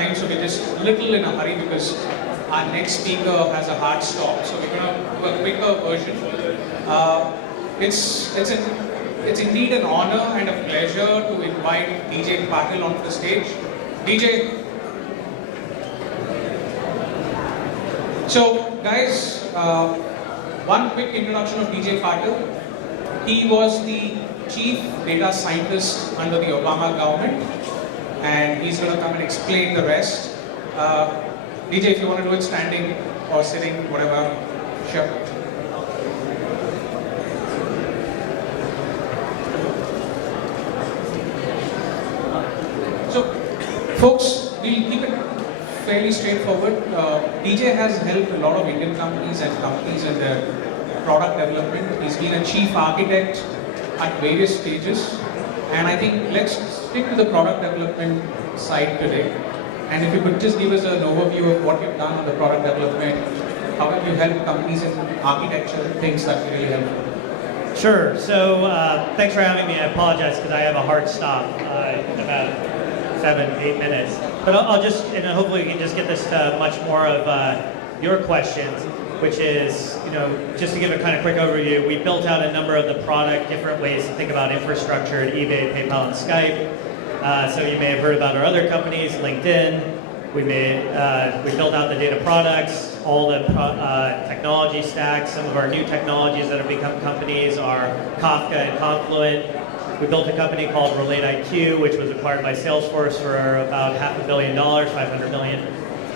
time, so we're just a little in a hurry because our next speaker has a hard stop. So we're going to do a quicker version. It's indeed an honor and a pleasure to invite DJ Patil onto the stage. DJ. So guys, one quick introduction of DJ Patil. He was the chief data scientist under the Obama government, and he's going to come and explain the rest. DJ, if you want to do it standing or sitting, whatever, sure. So, folks, we'll keep it fairly straightforward. DJ has helped a lot of Indian companies and companies in their product development. He's been a chief architect at various stages, and I think let's stick to the product development side today. And if you could just give us an overview of what you've done on the product development, how have you helped companies in architecture, things that really help. Sure. So thanks for having me. I apologize because I have a hard stop in about 7-8 minutes. But I'll just, and hopefully we can just get this to much more of your questions, which is, just to give a kind of quick overview, we built out a number of the product, different ways to think about infrastructure at eBay, PayPal, and Skype. So you may have heard about our other companies, LinkedIn. We built out the data products, all the technology stacks. Some of our new technologies that have become companies are Kafka and Confluent. We built a company called RelateIQ, which was acquired by Salesforce for about $500 million, $500 million.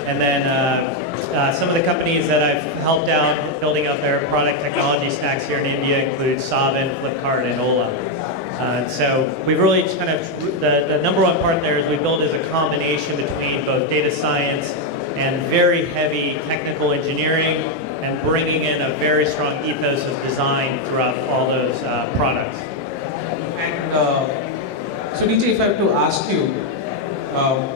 And then some of the companies that I've helped out building out their product technology stacks here in India include Savin, Flipkart, and Ola. So we've really just kind of, the number one part there is we build as a combination between both data science and very heavy technical engineering and bringing in a very strong ethos of design throughout all those products. And so DJ, if I were to ask you,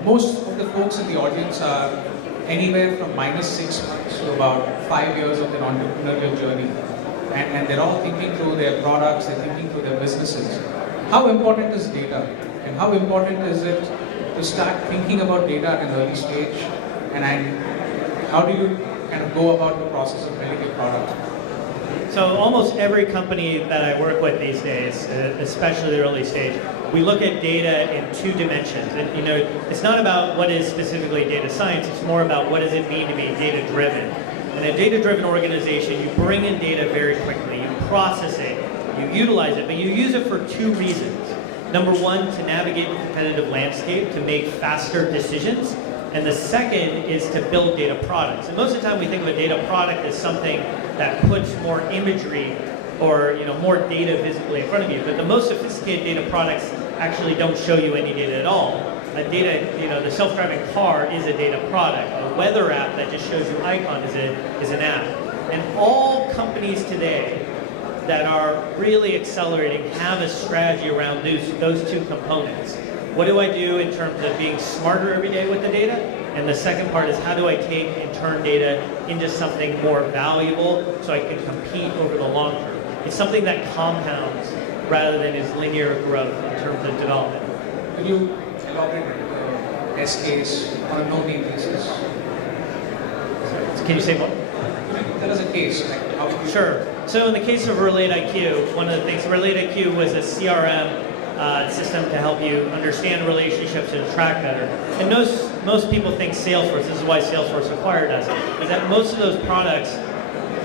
most of the folks in the audience are anywhere from -6 months to about 5 years of their entrepreneurial journey. And they're all thinking through their products, they're thinking through their businesses. How important is data? And how important is it to start thinking about data at an early stage? And how do you kind of go about the process of building a product? So almost every company that I work with these days, especially the early stage, we look at data in two dimensions. And it's not about what is specifically data science, it's more about what does it mean to be data-driven. In a data-driven organization, you bring in data very quickly, you process it, you utilize it, but you use it for two reasons. Number one, to navigate the competitive landscape, to make faster decisions, and the second is to build data products. And most of the time we think of a data product as something that puts more imagery or more data visibly in front of you, but the most sophisticated data products actually don't show you any data at all. The self-driving car is a data product. A weather app that just shows you icon is an app. And all companies today that are really accelerating have a strategy around those two components. What do I do in terms of being smarter every day with the data? And the second part is how do I take and turn data into something more valuable so I can compete over the long term? It's something that compounds rather than is linear growth in terms of development. Could you elaborate on the S case on a no-name basis? Can you say more? Tell us a case. Sure. So in the case of RelateIQ, one of the things, RelateIQ was a CRM system to help you understand relationships and track better. And most people think Salesforce, this is why Salesforce acquired us, is that most of those products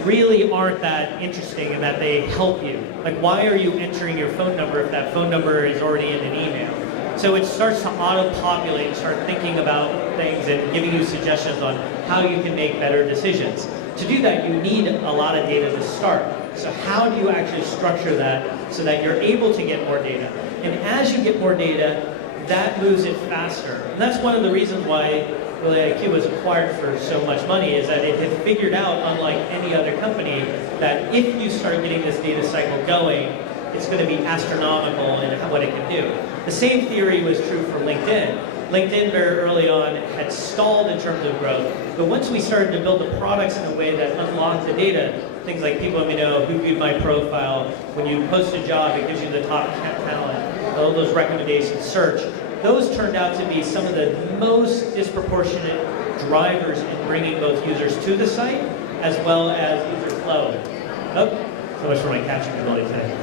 really aren't that interesting in that they help you. Like, why are you entering your phone number if that phone number is already in an email? So it starts to auto-populate and start thinking about things and giving you suggestions on how you can make better decisions. To do that, you need a lot of data to start. So how do you actually structure that so that you're able to get more data? And as you get more data, that moves it faster. And that's one of the reasons why RelateIQ was acquired for so much money, is that it had figured out, unlike any other company, that if you start getting this data cycle going, it's going to be astronomical in what it can do. The same theory was true for LinkedIn. LinkedIn very early on had stalled in terms of growth, but once we started to build the products in a way that unlocked the data, things like people let me know who viewed my profile, when you post a job, it gives you the top talent, all those recommendations, search. those turned out to be some of the most disproportionate drivers in bringing both users to the site as well as user flow. Oh, so much for my catching ability today.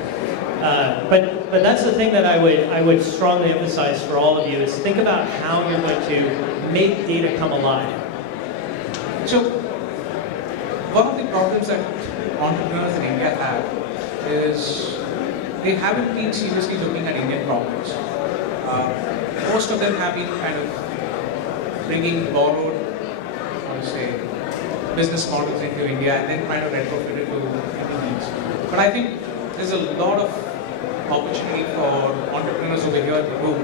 But that's the thing that I would strongly emphasize for all of you is think about how you're going to make data come alive. So, one of the problems that entrepreneurs in India have is they haven't been seriously looking at Indian problems. Most of them have been kind of bringing borrowed, business models into India and then trying to retrofit it to Indian needs. But I think there's a lot of opportunity for entrepreneurs over here in the room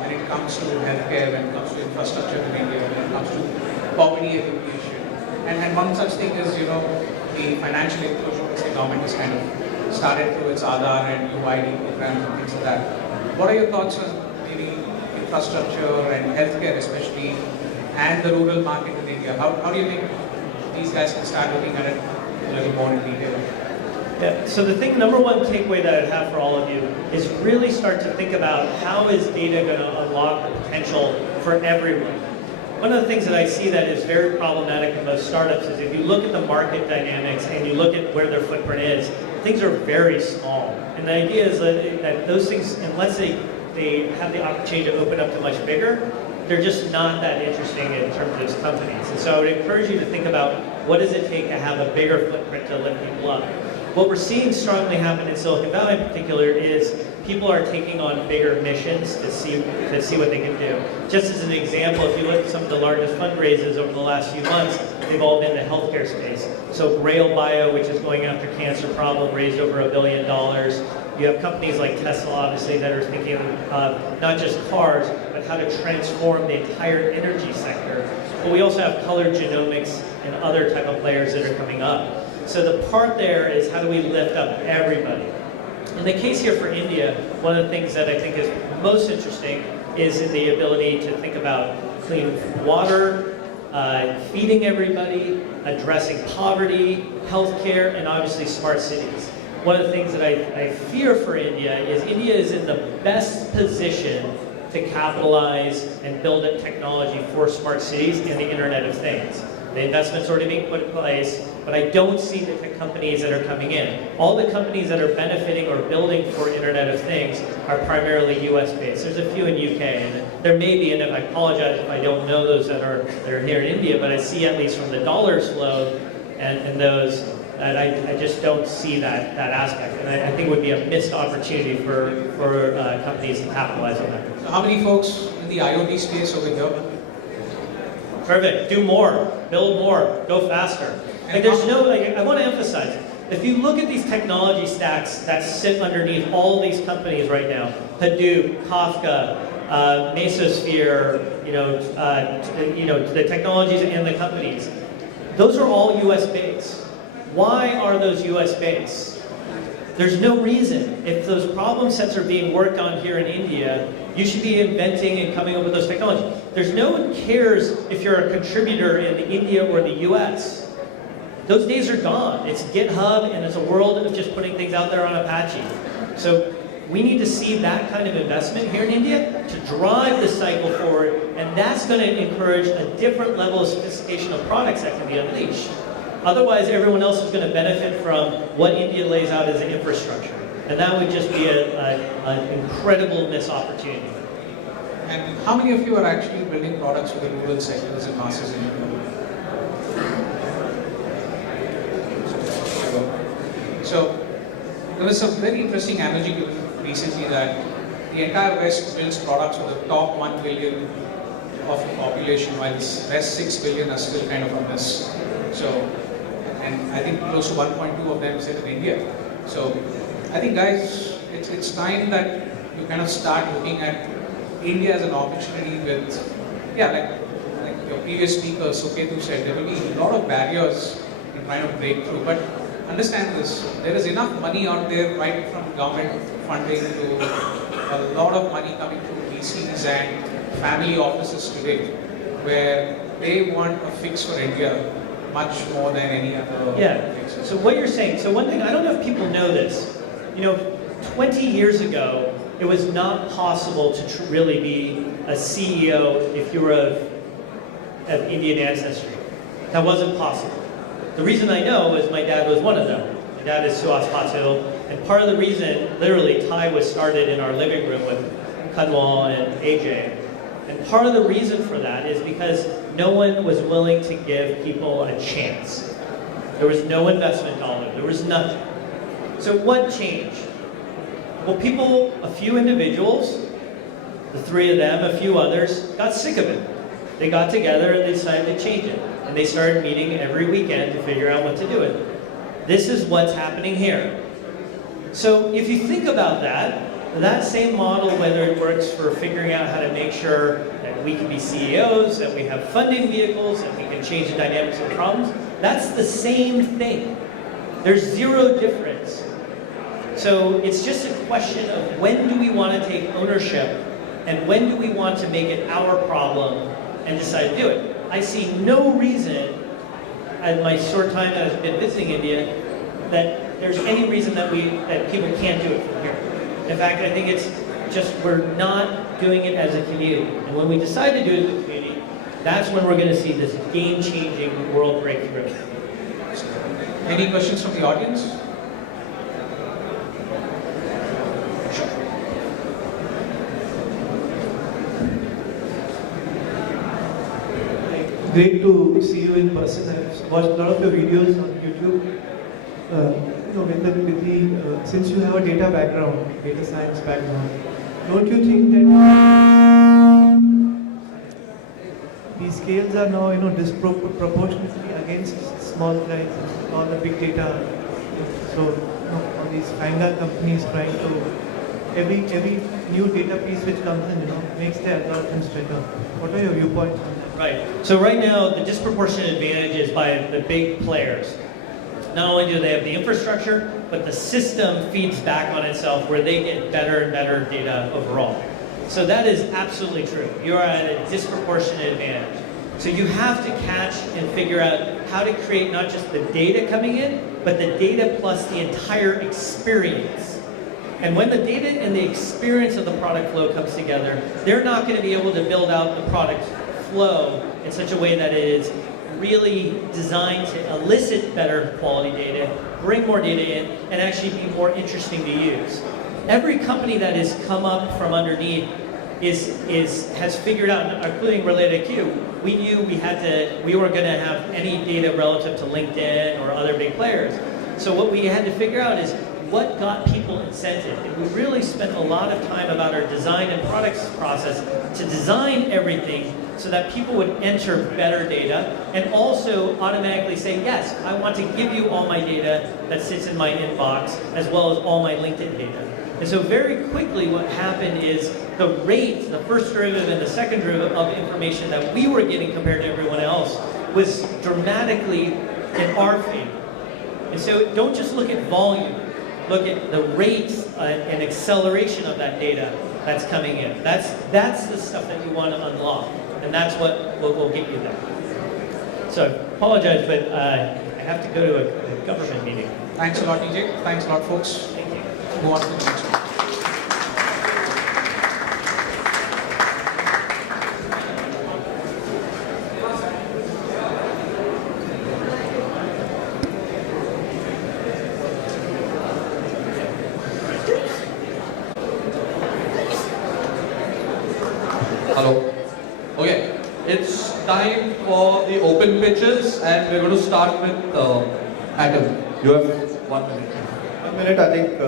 when it comes to healthcare, when it comes to infrastructure in India, when it comes to poverty alleviation. And one such thing is, the financial inclusion which the government has kind of started through its Aadhaar and UID programs and things like that. What are your thoughts on maybe infrastructure and healthcare especially, and the rural market in India? How do you think these guys can start looking at it a little more in detail? Yeah, so the number one takeaway that I'd have for all of you is really start to think about how is data going to unlock the potential for everyone. One of the things that I see that is very problematic in most startups is if you look at the market dynamics and you look at where their footprint is, things are very small. And the idea is that those things, unless they have the opportunity to open up to much bigger, they're just not that interesting in terms of companies. And so I would encourage you to think about what does it take to have a bigger footprint to lift people up. What we're seeing strongly happen in Silicon Valley in particular is people are taking on bigger missions to see what they can do. Just as an example, if you look at some of the largest fundraisers over the last few months, they've all been in the healthcare space. So Grail Bio, which is going after cancer problem, raised over $1 billion. You have companies like Tesla, obviously, that are thinking of not just cars, but how to transform the entire energy sector. But we also have colored genomics and other type of players that are coming up. So the part there is how do we lift up everybody? In the case here for India, one of the things that I think is most interesting is the ability to think about clean water, feeding everybody, addressing poverty, healthcare, and obviously smart cities. One of the things that I fear for India is in the best position to capitalize and build a technology for smart cities and the Internet of Things. The investment's already being put in place, but I don't see the tech companies that are coming in. All the companies that are benefiting or building for Internet of Things are primarily US based. There's a few in UK, and there may be, and I apologize if I don't know those that are here in India, but I see at least from the dollars flow and those, that I just don't see that aspect. And I think it would be a missed opportunity for companies to capitalize on that. So how many folks in the IoT space over here? Perfect. Do more. Build more. Go faster. Like there's no, I want to emphasize, if you look at these technology stacks that sit underneath all these companies right now, Hadoop, Kafka, Mesosphere, the technologies and the companies, those are all US based. Why are those US based? There's no reason. If those problem sets are being worked on here in India, you should be inventing and coming up with those technologies. There's no one cares if you're a contributor in India or the US. Those days are gone. It's GitHub and it's a world of just putting things out there on Apache. So we need to see that kind of investment here in India to drive the cycle forward, and that's going to encourage a different level of sophistication of products that can be unleashed. Otherwise, everyone else is going to benefit from what India lays out as an infrastructure. And that would just be an incredible missed opportunity. And how many of you are actually building products for the rural sectors and masses in India? So, there was a very interesting analogy given recently that the entire West builds products for the top 1 billion of the population, while the rest 6 billion are still kind of a mess. So, and I think close to 1.2 of them sit in India. So, I think guys, it's time that you kind of start looking at India as an opportunity with, like your previous speaker, Suketu said, there will be a lot of barriers in trying to break through. But understand this, there is enough money out there, right from government funding to a lot of money coming through VCs and family offices today, where they want a fix for India much more than any other. Yeah, so what you're saying, so one thing, I don't know if people know this, 20 years ago, it was not possible to really be a CEO if you were of Indian ancestry. That wasn't possible. The reason I know is my dad was one of them. My dad is Patil, and part of the reason, literally, Thai was started in our living room with Kanwal and AJ. And part of the reason for that is because no one was willing to give people a chance. There was no investment dollar, there was nothing. So what changed? Well, people, a few individuals, the three of them, a few others, got sick of it. They got together and they decided to change it. And they started meeting every weekend to figure out what to do with it. This is what's happening here. So if you think about that same model, whether it works for figuring out how to make sure that we can be CEOs, that we have funding vehicles, that we can change the dynamics of problems, that's the same thing. There's zero difference. So it's just a question of when do we want to take ownership and when do we want to make it our problem and decide to do it. I see no reason, at my short time that I've been visiting India, that there's any reason that people can't do it from here. In fact, I think it's just we're not doing it as a community. And when we decide to do it as a community, that's when we're going to see this game-changing world breakthrough. Any questions from the audience? Great to see you in person. I've watched a lot of your videos on YouTube. Since you have a data background, data science background, don't you think that these scales are now, disproportionately against small guys, all the big data? So, all these Fanga companies trying to every new data piece which comes in, makes their algorithms better. What are your viewpoints on that? Right. So right now, the disproportionate advantage is by the big players. Not only do they have the infrastructure, but the system feeds back on itself where they get better and better data overall. So that is absolutely true. You are at a disproportionate advantage. So you have to catch and figure out how to create not just the data coming in, but the data plus the entire experience. And when the data and the experience of the product flow comes together, they're not going to be able to build out the product flow in such a way that it is really designed to elicit better quality data, bring more data in, and actually be more interesting to use. Every company that has come up from underneath has figured out, including Related IQ, we knew we weren't going to have any data relative to LinkedIn or other big players. So what we had to figure out is what got people incented. And we really spent a lot of time about our design and products process to design everything so that people would enter better data and also automatically say, yes, I want to give you all my data that sits in my inbox as well as all my LinkedIn data. And so very quickly what happened is the rate, the first derivative and the second derivative of information that we were getting compared to everyone else was dramatically in our favor. And so don't just look at volume, look at the rate and acceleration of that data that's coming in. That's the stuff that you want to unlock. And that's what will get you there. So, apologize, but I have to go to a government meeting. Thanks a lot, DJ. Thanks a lot, folks. Thank you. Move on to the next one. Hello. Okay, it's time for the open pitches, and we're going to start with Patil. You have 1 minute. 1 minute, I think.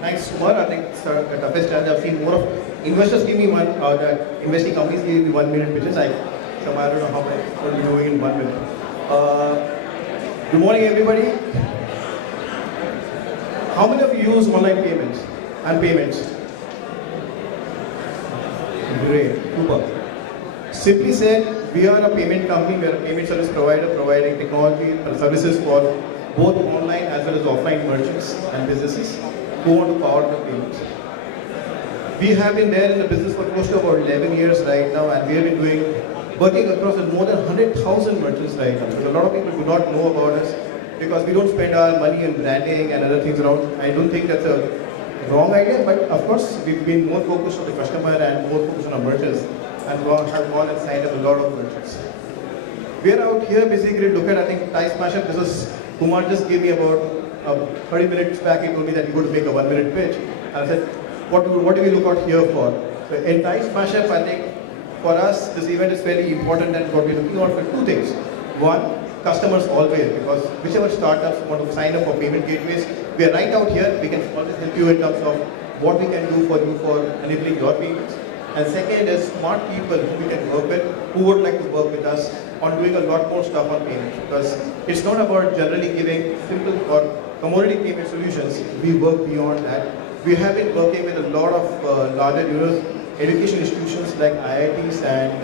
Thanks, Kumar. I think it's the toughest challenge I've seen. More of investors give me that investing companies give me 1 minute pitches. I don't know how I'm going to be doing in 1 minute. Good morning, everybody. How many of you use online payments and payments? Great, super. Simply said, we are a payment company, we are a payment service provider providing technology and services for both online as well as offline merchants and businesses who want to power the payments. We have been there in the business for close to about 11 years right now, and we have been working across more than 100,000 merchants right now. So a lot of people do not know about us because we don't spend our money on branding and other things around. I don't think that's a wrong idea, but of course we've been more focused on the customer and more focused on our merchants and have gone and signed up a lot of merchants. We are out here basically look at, I think, Tie Smasher. This is Kumar just gave me about 30 minutes back. He told me that he would make a 1 minute pitch. And I said, what do we look out here for? So in Tie Smasher, I think for us this event is very important, and what we're looking out for two things. One, customers always, because whichever startups want to sign up for payment gateways, we are right out here. We can always help you in terms of what we can do for you for enabling your payments. And second is smart people who we can work with, who would like to work with us on doing a lot more stuff on payments. Because it's not about generally giving simple or commodity payment solutions. We work beyond that. We have been working with a lot of larger education institutions like IITs and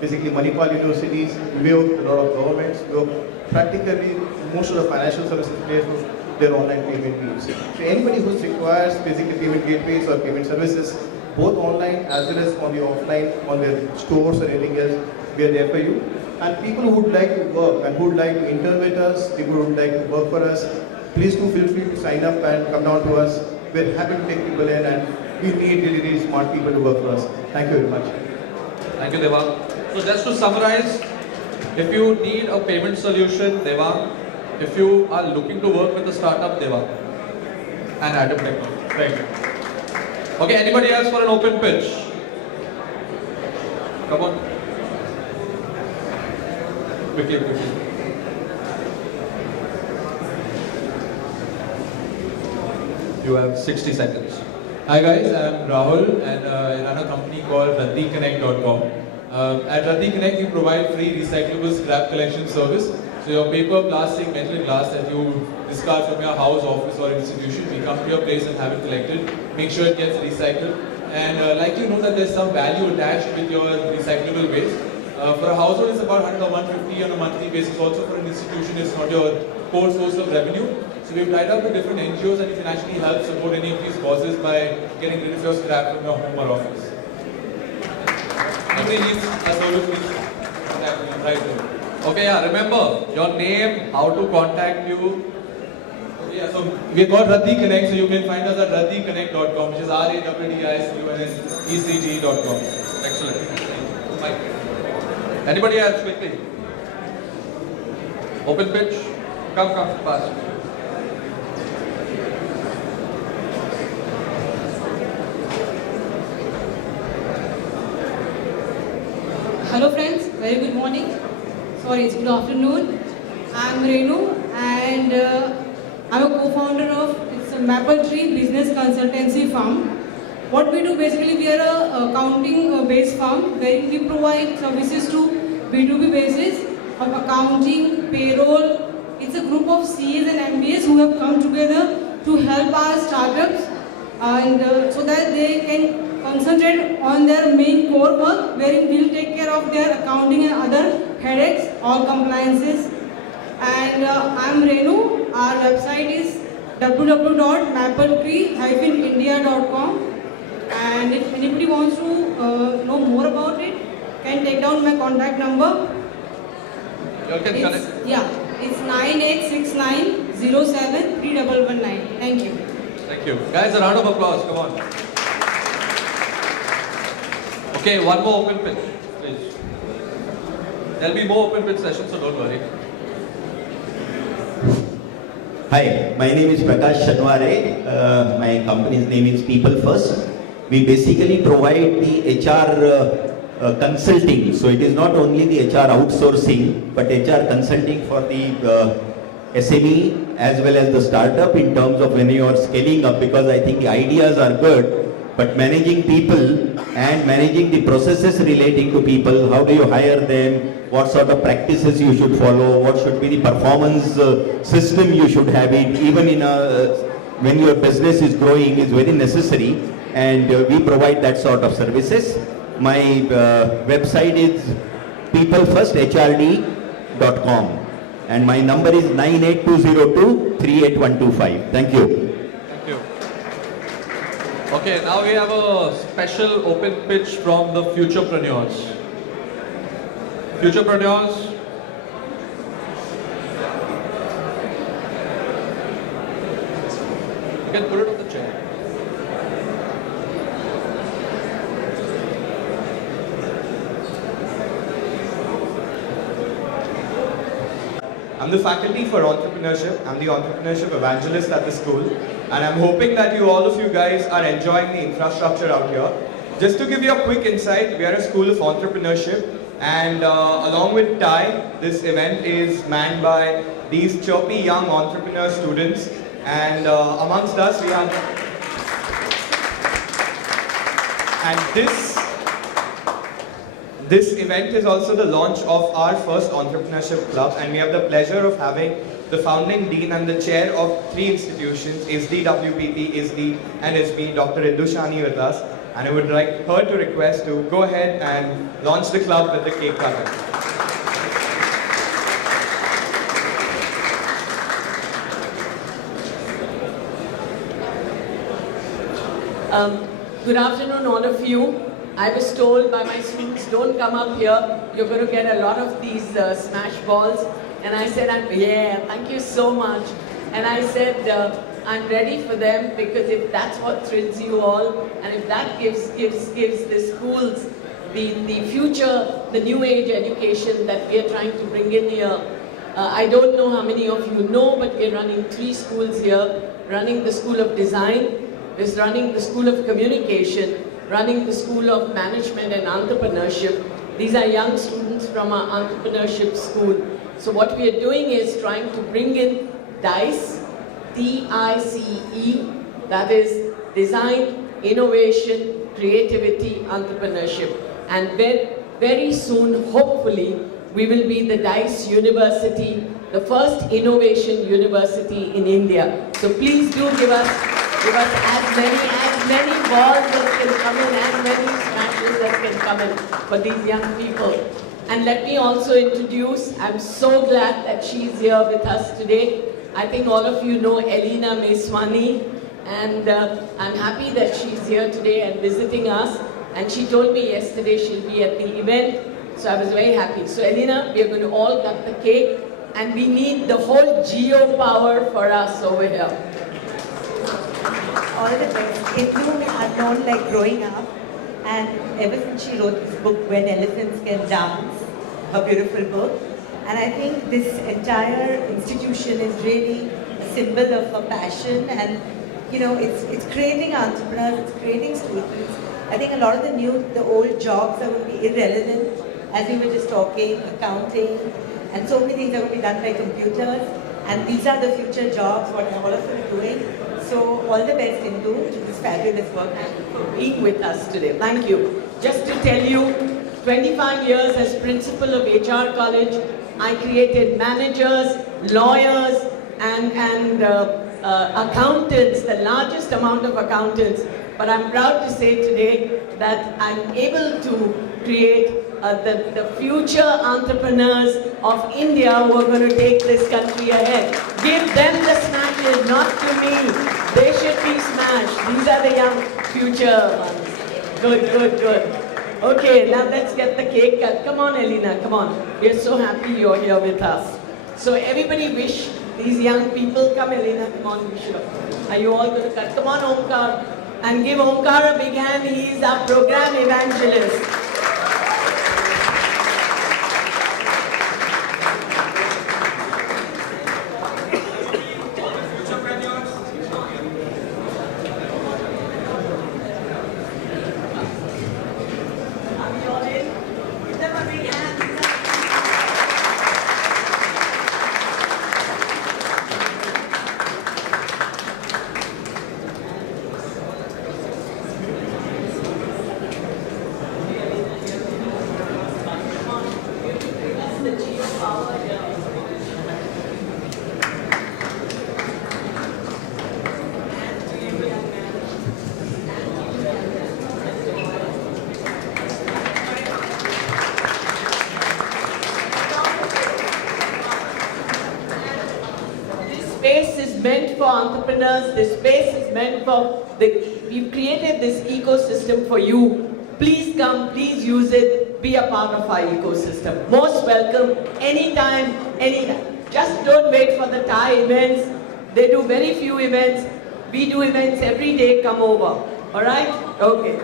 basically Manipal universities. We work with a lot of governments. We work practically most of the financial services players with their online payment needs. So anybody who requires basically payment gateways or payment services, both online as well as on the offline, on their stores or anything else, we are there for you. And people who would like to work and who would like to intern with us, people who would like to work for us, please do feel free to sign up and come down to us. We're happy to take people in, and we need really, really smart people to work for us. Thank you very much. Thank you, Devang. So just to summarize, if you need a payment solution, Devang. If you are looking to work with a startup, Devang. And Adam Technology. Thank you. Okay, anybody else for an open pitch? Come on. Quickly. You have 60 seconds. Hi guys, I'm Rahul and I run a company called RadhiConnect.com. At RadhiConnect, we provide free recyclable scrap collection service. So your paper, plastic, metal and glass that you discard from your house, office or institution, we come to your place and have it collected. Make sure it gets recycled. And like you know that there's some value attached with your recyclable waste. For a household, it's about 100 or 150 on a monthly basis. Also for an institution, it's not your core source of revenue. So we've tied up with different NGOs and you can actually help support any of these causes by getting rid of your scrap from your home or office. Everybody needs a service, please contact me right away. Okay, yeah, remember your name, how to contact you. Yeah, so we've got Radhi Connect, so you can find us at radhiconnect.com, which is radiconnect.com. Excellent. Mike. Anybody else quickly? Open pitch? Come, fast. Hello friends, very good morning. Sorry, it's good afternoon. I'm Renu and I'm a co-founder of it's a Maple Tree Business Consultancy firm. What we do basically, we are a accounting based firm where we provide services to B2B basis of accounting, payroll. It's a group of CAs and MBAs who have come together to help our startups and so that they can concentrate on their main core work, wherein we'll take care of their accounting and other headaches or compliances. And I'm Renu. Our website is www.mapletree-india.com. And if anybody wants to know more about it, can take down my contact number. You can connect. It's 9869073119. Thank you. Thank you. Guys, a round of applause. Come on. Okay, one more open pitch, please. There'll be more open pitch sessions, so don't worry. Hi, my name is Prakash Shanware. My company's name is People First. We basically provide the HR consulting. So it is not only the HR outsourcing, but HR consulting for the SME as well as the startup in terms of when you are scaling up, because I think the ideas are good, but managing people and managing the processes relating to people, how do you hire them, what sort of practices you should follow, what should be the performance system you should have it, even in when your business is growing is very necessary, and we provide that sort of services. My website is peoplefirsthrd.com and my number is 98202-38125. Thank you. Thank you. Okay, now we have a special open pitch from the futurepreneurs. Futurepreneurs. You can put it on the chair. I'm the faculty for entrepreneurship. I'm the entrepreneurship evangelist at the school. And I'm hoping that all of you guys are enjoying the infrastructure out here. Just to give you a quick insight, we are a school of entrepreneurship. And along with Thai, this event is manned by these chirpy young entrepreneur students. And amongst us, we have... And this event is also the launch of our first entrepreneurship club, and we have the pleasure of having the founding dean and the chair of 3 institutions, ISD, WPP, ISD, and ISB, Dr. Indushani with us. And I would like her to request to go ahead and launch the club with the cake cutting. Good afternoon, all of you. I was told by my students, don't come up here. You're going to get a lot of these smash balls. And I said, yeah, thank you so much. And I said, I'm ready for them, because if that's what thrills you all, and if that gives the schools the future, the new age education that we are trying to bring in here. I don't know how many of you know, but we're running 3 schools here, running the School of Design, is running the School of Communication, running the School of Management and Entrepreneurship. These are young students from our entrepreneurship school. So what we are doing is trying to bring in DICE, T-I-C-E, that is Design, Innovation, Creativity, Entrepreneurship. And very soon, hopefully, we will be the DICE University, the first innovation university in India. So please do give us as many balls as can come in, as many smashes as can come in for these young people. And let me also introduce, I'm so glad that she's here with us today. I think all of you know Elena Meswani, and I'm happy that she's here today and visiting us. And she told me yesterday she'll be at the event, so I was very happy. So Elena, we are going to all cut the cake, and we need the whole geo power for us over here. All the best. Itlu I've known like growing up, and ever since she wrote this book, When Elephants Can Dance, her beautiful book, and I think this entire institution is really a symbol of her passion, and it's creating entrepreneurs, it's creating students. I think a lot of the old jobs are going to be irrelevant, as we were just talking, accounting, and so many things are going to be done by computers, and these are the future jobs, what all of them are doing. So all the best into this fabulous work. Thank you for being with us today. Thank you. Just to tell you, 25 years as principal of HR College, I created managers, lawyers, and accountants, the largest amount of accountants. But I'm proud to say today that I'm able to create the future entrepreneurs of India who are going to take this country ahead. Give them the smashes, not to me. They should be smashed. These are the young future ones. Good. Okay, now let's get the cake cut. Come on, Elena, come on. We're so happy you're here with us. So everybody wish these young people. Come, Elena, come on, wish her. Are you all going to cut? Come on, Omkar. And give Omkar a big hand. He is our program evangelist. Meant for entrepreneurs, this space is meant for we've created this ecosystem for you. Please come, please use it, be a part of our ecosystem. Most welcome, anytime. Just don't wait for the Thai events. They do very few events. We do events every day, come over. Alright? Okay.